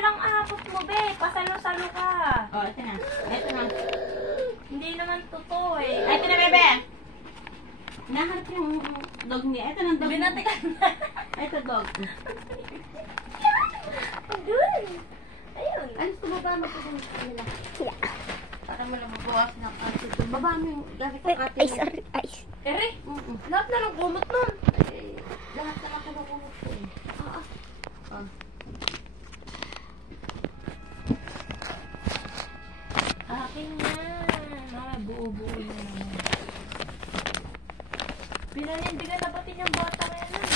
lang abot mo, be. Pasalo-salo ka. Oh, ito na. Ito na. Hindi naman totoo eh. Ito na, bebe. Nahanap yung dog niya. Ito na dog. Binatikan na. Ito dog. Doon. Ayun. Alis ko baba mo ito nila. Yeah. Para mo lang mabawas ng attitude. Baba mo yung gamit ng ate. Ay, sorry. Ay. Ere, lahat na lang kumot nun. Eh, lahat na lang kumukumot ko eh. Ah. Akin yan. Mga buo-buo na naman. Pinanindigan na pati yung bata na yan.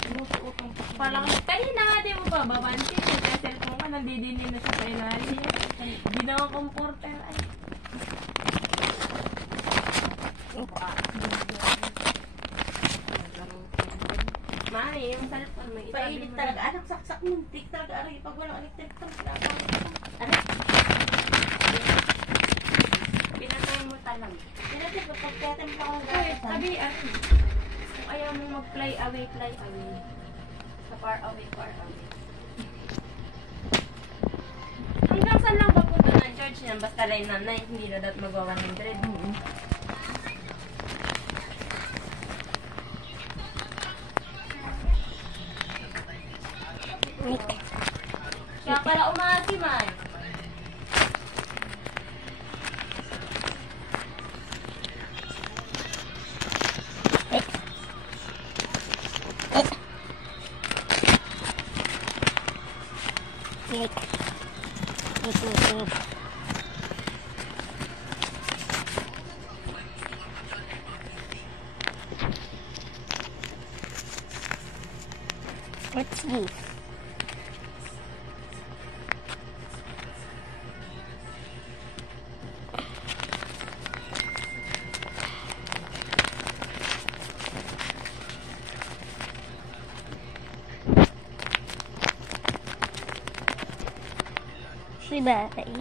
Sinusuotong ko. Palang, kanina nga di mo ba, babansin eh. Kaya cellphone ka, nandidinin na siya sa ilalim. Hindi na ako comforter. Ay. Mami, yung cellphone, may itabi Painit mo talaga. na. Anak, saksak muntik talaga. Aray, pag walang electric ito, sinagamit ko. Aray. Pinatay mo talang. Pinatay ko, pagkatay mo akong Uy, gamit. sabi, kung ayaw mo mag-fly away, fly away. Sa far away, far away. Hanggang saan lang ba punta ng church niyan? Basta line na 9, hindi na dapat magwa 100. Kaya pala umasi man. Wait. Wait. What's this? Si Batay.